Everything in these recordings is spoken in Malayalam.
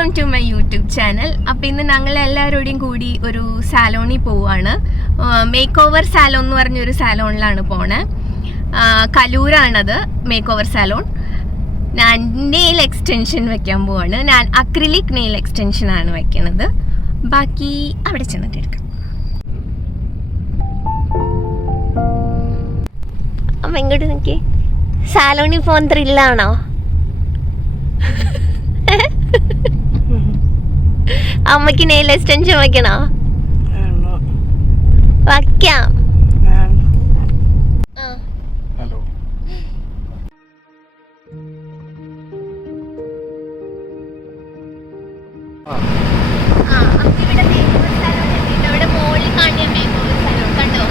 Welcome to my YouTube channel. അപ്പോൾ ഇന്ന് ഞങ്ങൾ എല്ലാവരോടെയും കൂടി ഒരു സാലോണിൽ പോവുകയാണ്. മേക്ക് ഓവർ സാലോൺ എന്ന് പറഞ്ഞൊരു സാലോണിലാണ് പോണേ. കലൂരാണത് മേക്ക് ഓവർ സാലോൺ. ഞാൻ നെയിൽ എക്സ്റ്റൻഷൻ വെക്കാൻ പോവാണ്. ഞാൻ അക്രിലിക് നെയിൽ എക്സ്റ്റൻഷൻ ആണ് വെക്കണത്. ബാക്കി അവിടെ ചെന്നിട്ട് എടുക്കാം. അമ്മ ഇങ്ങോട്ട് നോക്കി. സാലോണിൽ പോകാൻ ത്രില്ലാണോ? അമ്മക്ക് നെയിൽ എക്സ്റ്റൻഷൻ വെക്കണോ? വയ്ക്കാം. ഇവിടെ മോളിൽ കാണിയ മേക്കോവർ സാലോൺ കണ്ടോ?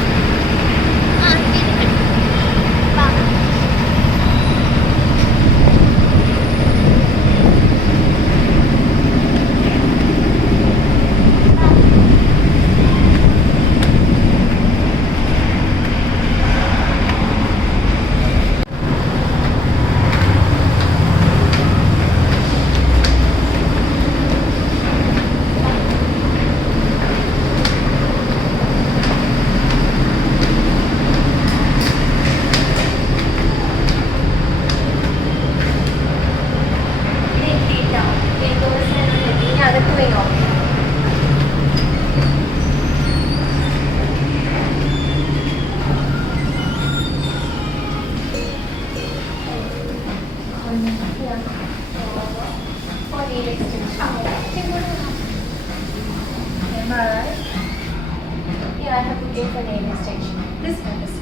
Yeah, I have to take the nail extension. This one is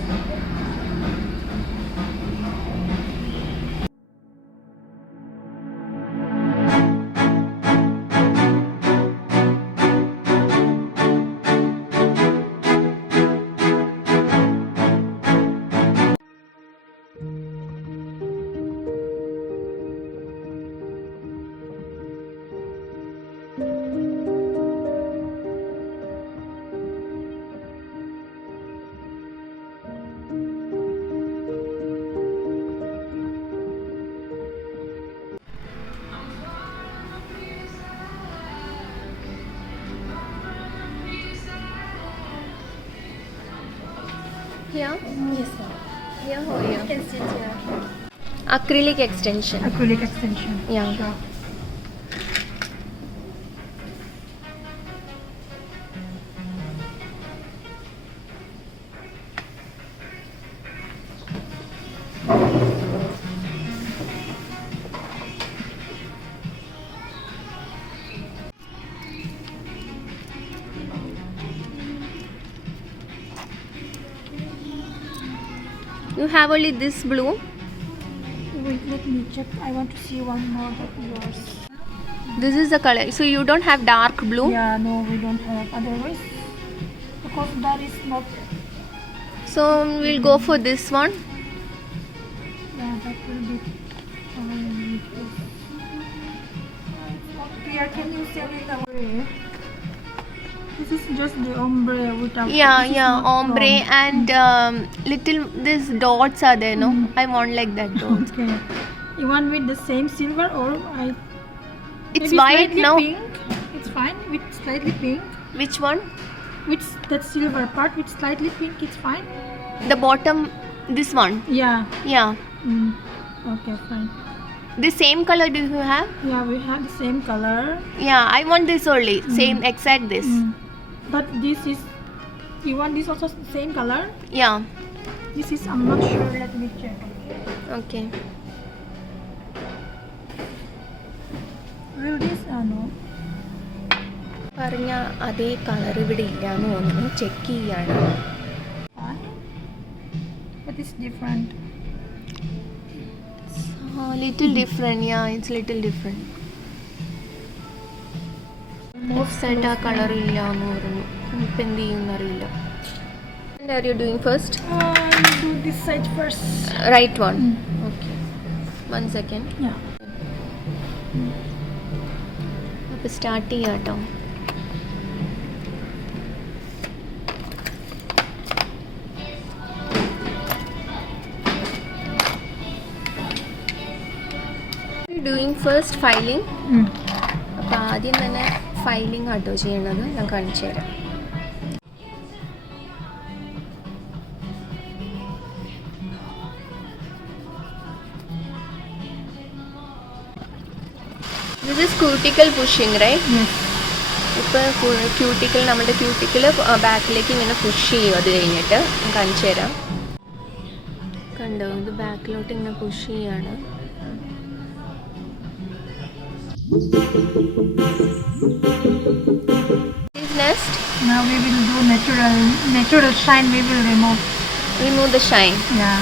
here? Yes, ma'am. Here or here? You can sit here. Acrylic extension. Acrylic extension. Yeah. Sure. You have only this blue? Wait, let me check. I want to see one more of yours. This is the color. So you don't have dark blue? Yeah, no, we don't have. Otherwise, because that is not. So we'll go for this one. Yeah, that will be. It's not clear. Can you send it away? This is just the ombre without. Yeah, ombre and little these dots are there, no? I want like that dots. Okay. You want with the same silver or I? It's maybe white slightly now. Pink. It's fine with slightly pink. Which one? With that silver part with slightly pink, it's fine. The bottom, this one. Yeah. Yeah. Okay, fine. The same color do you have? Yeah, we have the same color. Yeah, I want this only. Same, exact this. But this is. You want this also same color? Yeah. This is. I'm not sure. Let me check. Okay. Will this? No. പറഞ്ഞ അതേ കളർ ഇവിടെ ഇല്ലാന്ന് തോന്നുന്നു. ചെക്ക് ചെയ്യാണ്. Fine. But it's different. Little different. Yeah, it's little different. Of side ആ കളർ ഇല്ലാന്ന് പറഞ്ഞു. ഇപ്പം എന്ത് ചെയ്യുമെന്ന് അറിയില്ല. And are you doing first? Do this side first. Right one. Okay. 1 second. Yeah. അപ്പോൾ സ്റ്റാർട്ട് ചെയ്യാം കേട്ടോ. doing first filing. അപ്പോൾ ആദ്യം തന്നെ ഫൈലിംഗ് ആട്ടോ ചെയ്യണത്, ഞാൻ കാണിച്ചു തരാം. This is cuticle pushing, right? Yes. ഇപ്പോൾ ക്യൂട്ടിക്കിൾ, നമ്മുടെ ക്യൂട്ടിക്കിൾ ബാക്കിലേക്ക് ഇങ്ങനെ പുഷ് ചെയ്യും. അത് കഴിഞ്ഞിട്ട് കാണിച്ചു തരാം. കണ്ടോ, ഇത് ബാക്കിലോട്ട് ഇങ്ങനെ പുഷ് ചെയ്യാണ്. Next, Now we will do natural shine. We will remove the shine. Yeah.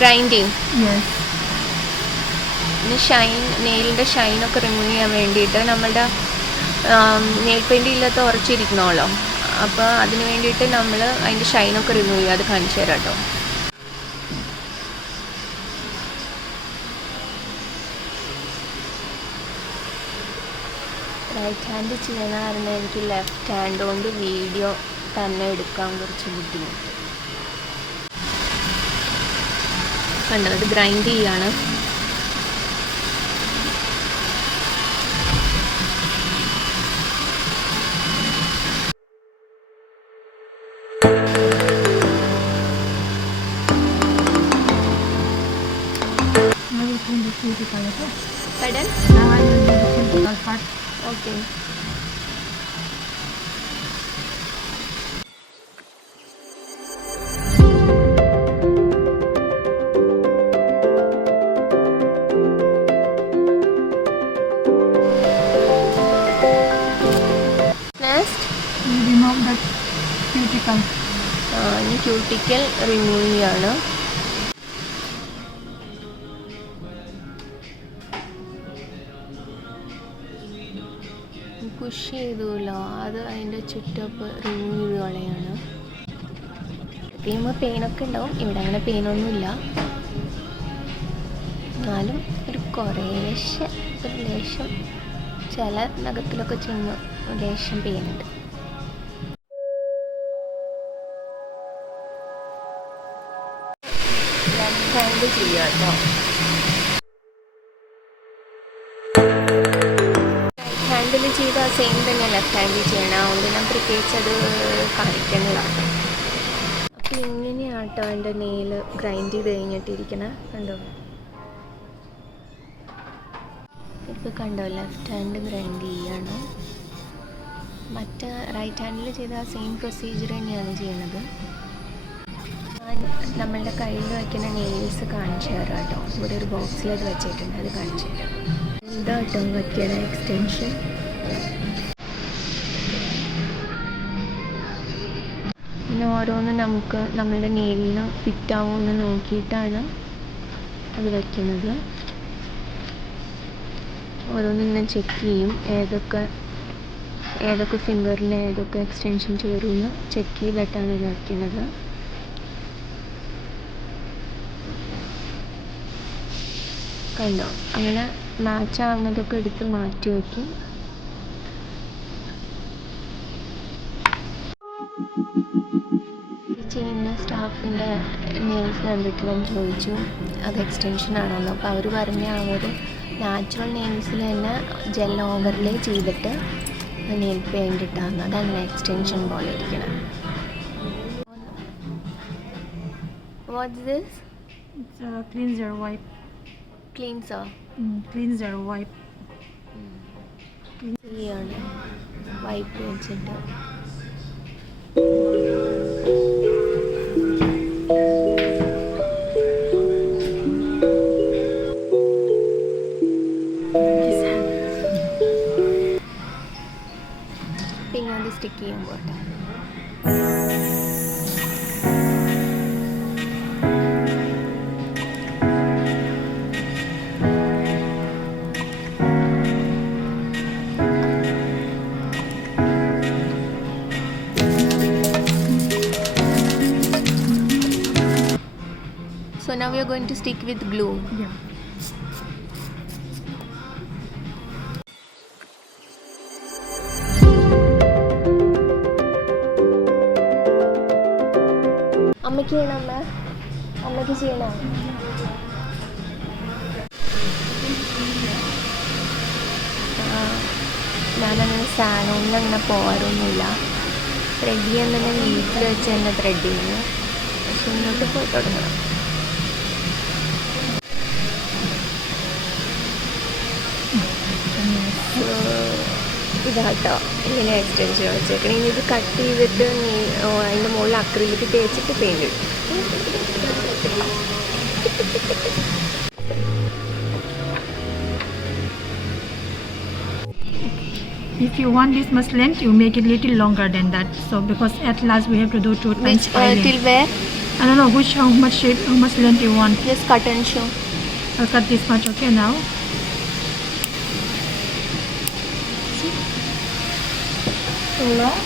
Grinding. Yes. പിന്നെ നെയിലിൻ്റെ ഷൈനൊക്കെ റിമൂവ് ചെയ്യാൻ വേണ്ടിയിട്ട് നമ്മളുടെ നെയിൽ പെയിൻ്റ് ഇല്ലാത്ത ഉറച്ചിരിക്കണമല്ലോ, അപ്പോൾ അതിന് വേണ്ടിയിട്ട് നമ്മൾ അതിൻ്റെ ഷൈനൊക്കെ റിമൂവ് ചെയ്യുക. അത് കാണിച്ചു തരാം കേട്ടോ. റൈറ്റ് ഹാൻഡ് ചെയ്യണ കാരണം എനിക്ക് ലെഫ്റ്റ് ഹാൻഡ് കൊണ്ട് വീഡിയോ തന്നെ എടുക്കാൻ കുറച്ച് ബുദ്ധിമുട്ട്. കണ്ടോ, അത് ഗ്രൈൻഡ് ചെയ്യാണ്. Pardon? Now I will do the cuticle part. Okay. Next, We remove the cuticle. ഇനി ക്യൂട്ടിക്കൽ റിമൂവ് ചെയ്യാണ്. പുഷ് ചെയ്തുല്ലോ, അത് അതിൻ്റെ ചുറ്റപ്പ് റിമൂവ് ചെയ്ത് കളയാണ്. കഴിയുമ്പോൾ പെയിനൊക്കെ ഉണ്ടാവും. ഇവിടെ അങ്ങനെ പെയിനൊന്നുമില്ല, എന്നാലും ഒരു ലേശം ചില നഖത്തിലൊക്കെ ചെന്ന് ലേശം പെയിനുണ്ട്. ലെഫ്റ്റ് ഹാൻഡ് ചെയ്യാം കേട്ടോ. ഹാൻഡിൽ ചെയ്ത സെയിം തന്നെ ലെഫ്റ്റ് ഹാൻഡിൽ ചെയ്യണം. അതുകൊണ്ട് ഞാൻ പ്രത്യേകിച്ച് അത് കാണിക്കണതാണ്. അപ്പോൾ ഇങ്ങനെയാട്ടോ എൻ്റെ നെയിൽ ഗ്രൈൻഡ് ചെയ്ത് കഴിഞ്ഞിട്ടിരിക്കണേ. കണ്ടോ, ഇപ്പോൾ കണ്ടോ, ലെഫ്റ്റ് ഹാൻഡ് ഗ്രൈൻഡ് ചെയ്യാണ്. മറ്റേ റൈറ്റ് ഹാൻഡിൽ ചെയ്ത ആ സെയിം പ്രൊസീജിയർ തന്നെയാണ് ചെയ്യണത്. ഞാൻ നമ്മളുടെ കയ്യിൽ വയ്ക്കുന്ന നെയിൽസ് കാണിച്ചു തരാം കേട്ടോ. ഇവിടെ ഒരു ബോക്സിൽ അത് വെച്ചിട്ടുണ്ട്, അത് കാണിച്ചു തരാം. ഇതാട്ടോ വയ്ക്കണ എക്സ്റ്റൻഷൻ. പിന്നെ ഓരോന്നും നമുക്ക് നമ്മളുടെ നെയിലിന് ഫിറ്റ് ആവുമെന്ന് നോക്കിയിട്ടാണ് അത് വയ്ക്കുന്നത്. ഓരോന്നും ഇങ്ങനെ ചെക്ക് ചെയ്യും, ഏതൊക്കെ ഫിംഗറിൽ ഏതൊക്കെ എക്സ്റ്റൻഷൻ ചേരുമെന്ന് ചെക്ക് ചെയ്തിട്ടാണ് ഇത് വയ്ക്കുന്നത്. കണ്ടോ, അങ്ങനെ മാച്ച് ആവുന്നതൊക്കെ എടുത്ത് മാറ്റി വയ്ക്കും. ചെയ്യുന്ന സ്റ്റാഫിൻ്റെ നെയിൽസ് കണ്ടിട്ട് ഞാൻ ചോദിച്ചു അത് എക്സ്റ്റൻഷൻ ആണോന്ന്. അപ്പോൾ അവർ പറഞ്ഞ അവർ നാച്ചുറൽ നെയിൽസിൽ തന്നെ ജെൽ ഓവർലേ ചെയ്തിട്ട് നെയിൽ പെയിൻ്റ് ഇട്ടാന്ന്. അതങ്ങനെ എക്സ്റ്റൻഷൻ പോലെ ഇരിക്കണം. What's this? It's a cleanser wipe. Cleanser. Cleanser wipe. ആണ് വൈപ്പ് വെച്ചിട്ട്. പിന്നെ അത് സ്റ്റിക്ക് ചെയ്യാൻ പോട്ടെ. So now we are going to stick with glue. Yeah. അമ്മയ്ക്ക് ചെയ്യണം, അമ്മയ്ക്ക് ചെയ്യണം. ഞാനങ്ങനെ സാലോണിൽ അങ്ങനെ പോകാറൊന്നുമില്ല. ത്രെഡ് ചെയ്യാൻ തന്നെ വീട്ടിൽ വെച്ച് തന്നെ ത്രെഡ് ചെയ്യുന്നു. പക്ഷെ ഇങ്ങോട്ട് പോയി തുടങ്ങണം. ഇതാട്ടോ ഇങ്ങനെ എക്സ്റ്റൻഷൻ വെച്ചേക്കണം. ഇനി ഇത് കട്ട് ചെയ്തിട്ട് അതിൻ്റെ മുകളിൽ അക്രിലിക്ക് തേച്ചിട്ട് പെയിൻറ് ഇടും. If you want this much length, you make it little longer than that. So because at last we have to do 2 times filing. Till where? I don't know how much shape, how much length you want. Just cut and show. I'll cut this much, okay, now. So long.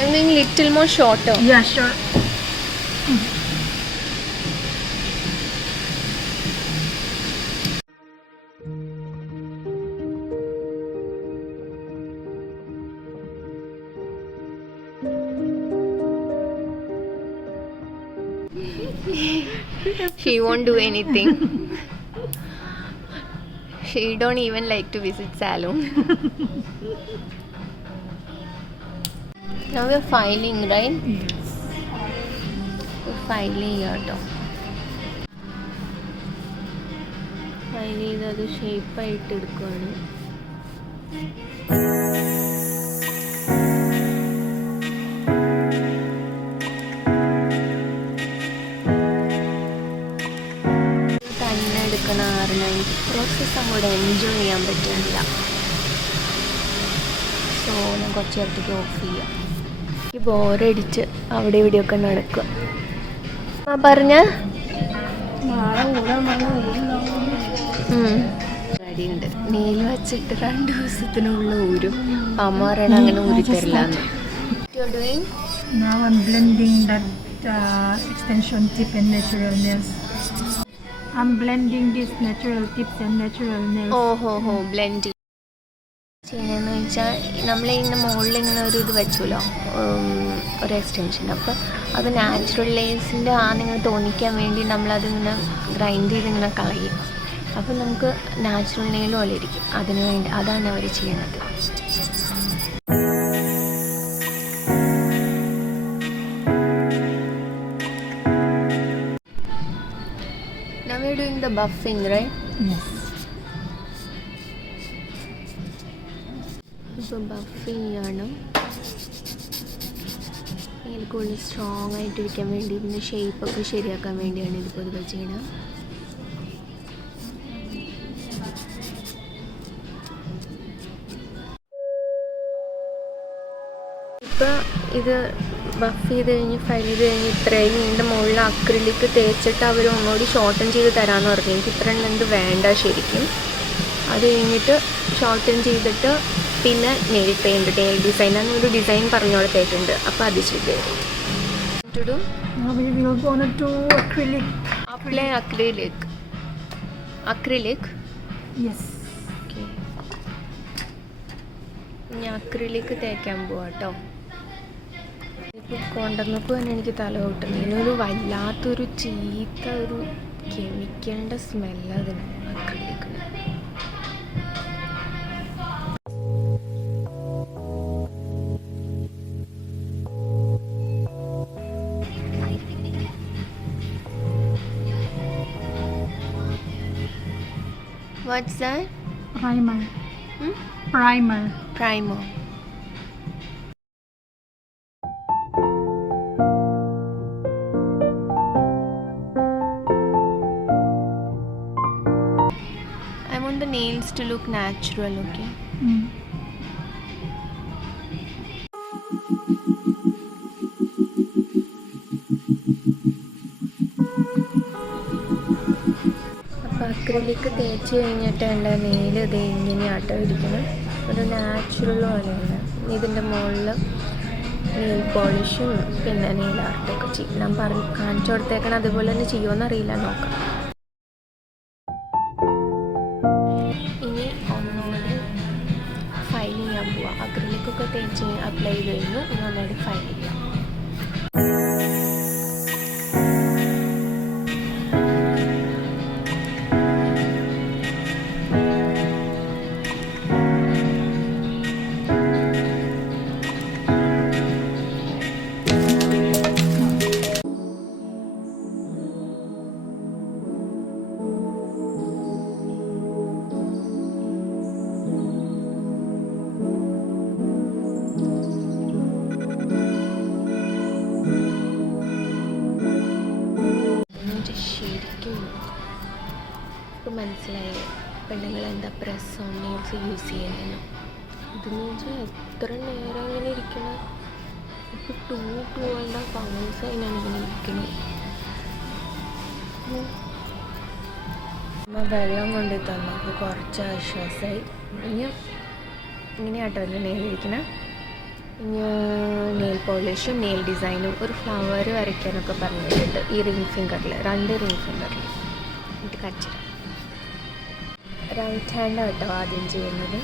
I mean little more shorter. Yeah, sure. She won't do anything. She don't even like to visit salon. Now we're filing, right? Yes. We're filing here though. File ചെയ്തത് ഷേപ്പ് ആയിട്ട് എടുക്കുകയാണ്. കാരണം ഈ പ്രോസസ്സ് അങ്ങോട്ട് എൻജോയ് ചെയ്യാൻ പറ്റുന്നില്ല. സോ ഞാൻ കുറച്ച് നേരത്തേക്ക് ഓഫ് ചെയ്യാം. എനിക്ക് ബോറടിച്ച് അവിടെ ഇവിടെയൊക്കെ നടക്കുക. പറഞ്ഞ അടിയുണ്ട്. നെയിൽ വച്ചിട്ട് 2 ദിവസത്തിനുള്ള ഊരും. അമ്മ പറയണ അങ്ങനെ ഊരി തരില്ല. Now I'm blending that extension tip and natural nails. I'm blending these natural tips and natural nails. ഓഹോ ബ്ലെൻഡ് ചെയ്യുന്നതെന്ന് വെച്ചാൽ നമ്മൾ ഇങ്ങനെ മുകളിൽ ഇങ്ങനെ ഒരു ഇത് വെച്ചുല്ലോ, ഒരു എക്സ്റ്റൻഷൻ. അപ്പോൾ അത് നാച്ചുറൽ നെയിൽസിൻ്റെ ആണെന്ന് തോന്നിക്കാൻ വേണ്ടി നമ്മളതിങ്ങനെ ഗ്രൈൻഡ് ചെയ്തിങ്ങനെ കളയും. അപ്പോൾ നമുക്ക് നാച്ചുറൽ നെയിൽ പോലെ ഇരിക്കും. അതിന് വേണ്ടി അതാണ് അവർ ചെയ്യുന്നത്. Now we're doing the buffing, right? Yes. ഇപ്പോൾ ബഫ് ചെയ്യാണ്. ഇതിൽ കൂടുതൽ സ്ട്രോങ് ആയിട്ടിരിക്കാൻ വേണ്ടി, ഇതിൻ്റെ ഷേപ്പൊക്കെ ശരിയാക്കാൻ വേണ്ടിയാണ് ഇതിപ്പോൾ ഇത് ചെയ്യണം. ഇപ്പോൾ ഇത് ബഫ് ചെയ്ത് കഴിഞ്ഞ് ഫയൽ ചെയ്ത് കഴിഞ്ഞ് ഇത്രയും ഇതിൻ്റെ മുകളിൽ അക്രിലിക്ക് തേച്ചിട്ട് അവർ ഒന്നുകൂടി ഷോർട്ടൻ ചെയ്ത് തരാമെന്ന് പറഞ്ഞു. എനിക്ക് ഇത്രയും ലെന്ത് വേണ്ട ശരിക്കും. അത് കഴിഞ്ഞിട്ട് ഷോർട്ടൻ ചെയ്തിട്ട് പിന്നെ നെയിൽ പെയിൻറ്, നെയിൽ ഡിസൈൻ എന്നൊരു ഡിസൈൻ പറഞ്ഞു കൊടുത്തിട്ടുണ്ട്. അപ്പോൾ അത് ചെയ്തു. Now we will go on to acrylic. Apply acrylic. Acrylic? Yes. Okay. ഞാൻ അക്രിലിക്ക് തേക്കാൻ പോവാം കേട്ടോ. ഇപ്പോൾ കൊണ്ടുവന്നപ്പോൾ തന്നെ എനിക്ക് തല കൊട്ടുന്നു. ഇതിനൊരു വല്ലാത്തൊരു ചീത്ത ഒരു കെമിക്കലിൻ്റെ സ്മെല്ല് അതിന് അക്രിലിക്കിന്. What's that? Primer. Primer. Primer. I want the nails to look natural, okay? അപ്പോൾ അക്രിലിക്ക് തേച്ച് കഴിഞ്ഞിട്ട് എൻ്റെ നെയിൽ ഇത് ഇങ്ങനെയാട്ടോ ഇരിക്കണം. ഒരു നാച്ചുറൽ പോലെയാണ്. ഇതിൻ്റെ മുകളിൽ നെയിൽ പോളിഷും പിന്നെ നെയിൽ ആർട്ടൊക്കെ ചെയ്യും. ഞാൻ കാണിച്ചു കൊടുത്തേക്കണം. അതുപോലെ തന്നെ ചെയ്യുമെന്നറിയില്ല, നോക്കാം. ഇനി ഒന്നുകൂടി ഫൈൽ ചെയ്യാൻ പോവാം. അക്രിലിക്കൊക്കെ തേച്ച് അപ്ലൈ ചെയ്ത് കഴിഞ്ഞു. ഇനി ഒന്നുകൂടി ഫൈൽ ചെയ്യാം. മനസ്സിലായി പെണ്ണുങ്ങൾ എന്താ പ്രസ് ഓൺ നെയിൽസ് യൂസ് ചെയ്യുന്നതെന്ന്. ഇതെന്ന് വെച്ചാൽ എത്ര നേരം അങ്ങനെ ഇരിക്കണം. ഇപ്പോൾ 2.5 hours അതിനാണ് ഇങ്ങനെ ഇരിക്കുന്നത്. അമ്മ വെള്ളം കൊണ്ട് തന്നു, അപ്പോൾ കുറച്ച് ആശ്വാസമായി. ഇങ്ങനെയാട്ടോ എൻ്റെ നെയിലിരിക്കണം. ഇനി നെയിൽ പോളിഷും നെയിൽ ഡിസൈനും ഒരു ഫ്ലവർ വരയ്ക്കാനൊക്കെ പറഞ്ഞിട്ടുണ്ട്. ഈ റിംഗ് ഫിംഗറിൽ 2 റിംഗ് ഫിംഗറിൽ എന്നിട്ട് കച്ചിടാം. റൈറ്റ് ഹാൻഡ് കേട്ടോ ആദ്യം ചെയ്യുന്നത്.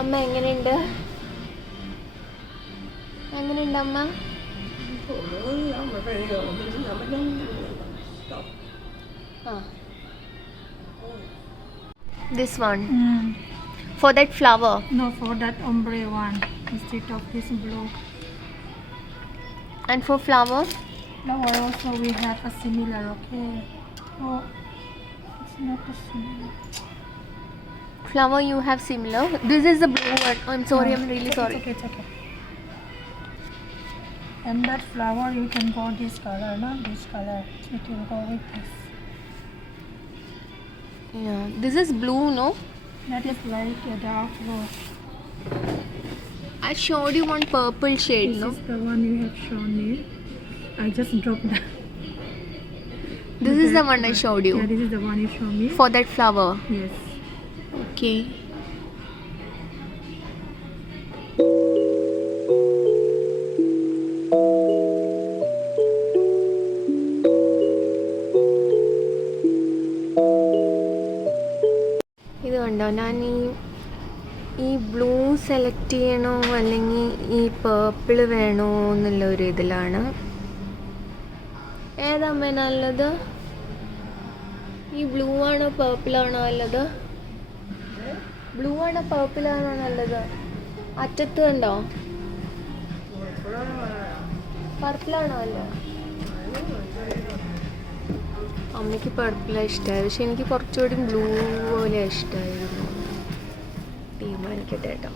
അമ്മ എങ്ങനെയുണ്ട് അമ്മ? This one. For that flower. No, for that ombre one instead of this blue. And for flower? Flower also we have a similar, okay? Oh, it's not a similar. Flower you have similar. This is the blue one. I'm sorry, I'm really sorry. It's okay. And that flower you can go this color, not this color. It will go with this. Yeah, this is blue, no? That is like a dark blue. I showed you one purple shade, This no? is the one you have shown me. I just dropped that. This is the one I showed you. Yeah, this is the one you showed me. For that flower. Yes. Okay. ഇത് കണ്ടോ, ഞാൻ ഈ ബ്ലൂ സെലക്ട് ചെയ്യണോ അല്ലെങ്കിൽ ഈ പേർപ്പിൾ വേണോ എന്നുള്ള ഒരു ഇതിലാണ്. ഏതാമ്മ നല്ലത്? ഈ ബ്ലൂ ആണോ പേർപ്പിളാണോ നല്ലത്? ബ്ലൂ ആണോ പേർപ്പിളാണോ നല്ലത്? അറ്റത്ത് കണ്ടോ, പർപ്പിളാണോ അല്ല? അമ്മയ്ക്ക് പർപ്പിളാണ് ഇഷ്ടമായത്, പക്ഷെ എനിക്ക് കുറച്ചുകൂടി ബ്ലൂ പോലെ ഇഷ്ടമായിരുന്നു. തീരുമാനിക്കട്ടെ കേട്ടോ.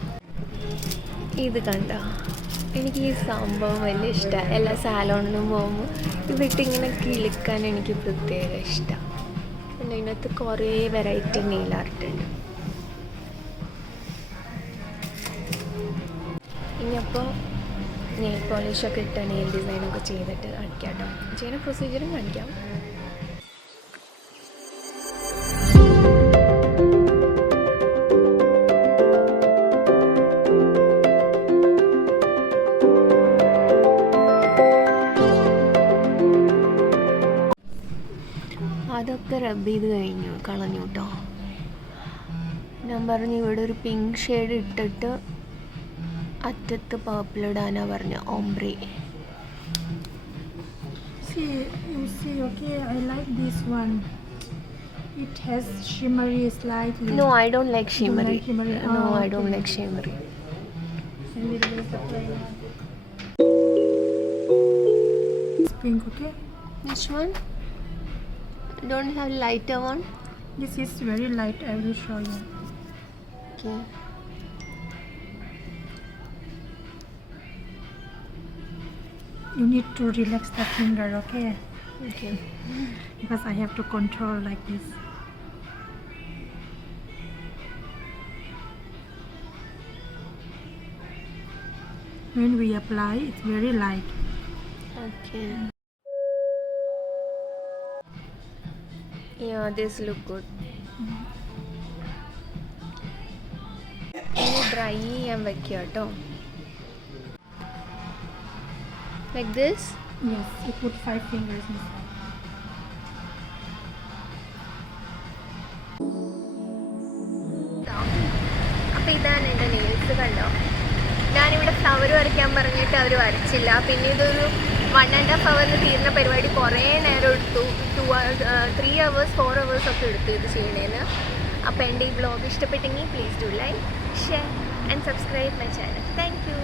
ഇത് കണ്ട, എനിക്ക് ഈ സംഭവം വലിയ ഇഷ്ടമാണ്. എല്ലാ സാലോണിലും പോകുമ്പോൾ ഇതിട്ട് ഇങ്ങനെ കിളിക്കാൻ എനിക്ക് പ്രത്യേക ഇഷ്ടമാണ്. പിന്നെ ഇതിനകത്ത് കുറേ വെറൈറ്റി നെയിൽ ആർട്ട് ഉണ്ട്. ഇനിയപ്പോൾ നെയിൽ പോളിഷൊക്കെ ഇട്ട് നെയിൽ ഡിസൈനൊക്കെ ചെയ്തിട്ട് കാണിക്കാം കേട്ടോ. ചെയ്യുന്ന പ്രൊസീജിയറും കാണിക്കാം. അതൊക്കെ റബ്ബ് ചെയ്ത് കളഞ്ഞു കേട്ടോ. ഞാൻ പറഞ്ഞു ഇവിടെ ഒരു പിങ്ക് ഷെയ്ഡ് ഇട്ടിട്ട് അറ്റത്ത് പർപ്പിൾ ഇടാനാ പറഞ്ഞ ombre. You see, okay, I like this one. It has shimmery slightly. No, I don't like shimmery. You don't like shimmery? No, Oh, I don't okay. like shimmery. A little bit of plain one. It's pink, okay? Which one? Don't have lighter one? This is very light. I will show you. Okay. You need to relax the finger, okay? Okay. Because I have to control like this. When we apply, it's very light. Okay. Yeah, this look good. ഇനി ഡ്രൈ ചെയ്യാൻ വെക്കുക കേട്ടോ. Like this? Yes, you put 5 fingers inside. അപ്പോൾ ഇതാണ് എൻ്റെ നെയിൽസ് കണ്ടോ. ഞാനിവിടെ ഫ്ലവർ വരയ്ക്കാൻ പറഞ്ഞിട്ട് അവർ വരച്ചില്ല. പിന്നെ ഇതൊരു 1.5 hours തീരുന്ന പരിപാടി കുറേ നേരം എടുത്തു. 3 hours 4 hours ഒക്കെ എടുത്തു ഇത് ചെയ്യണേന്. അപ്പോൾ എൻ്റെ ഈ വ്ളോഗ് ഇഷ്ടപ്പെട്ടെങ്കിൽ please do like, share and subscribe my channel. Thank you.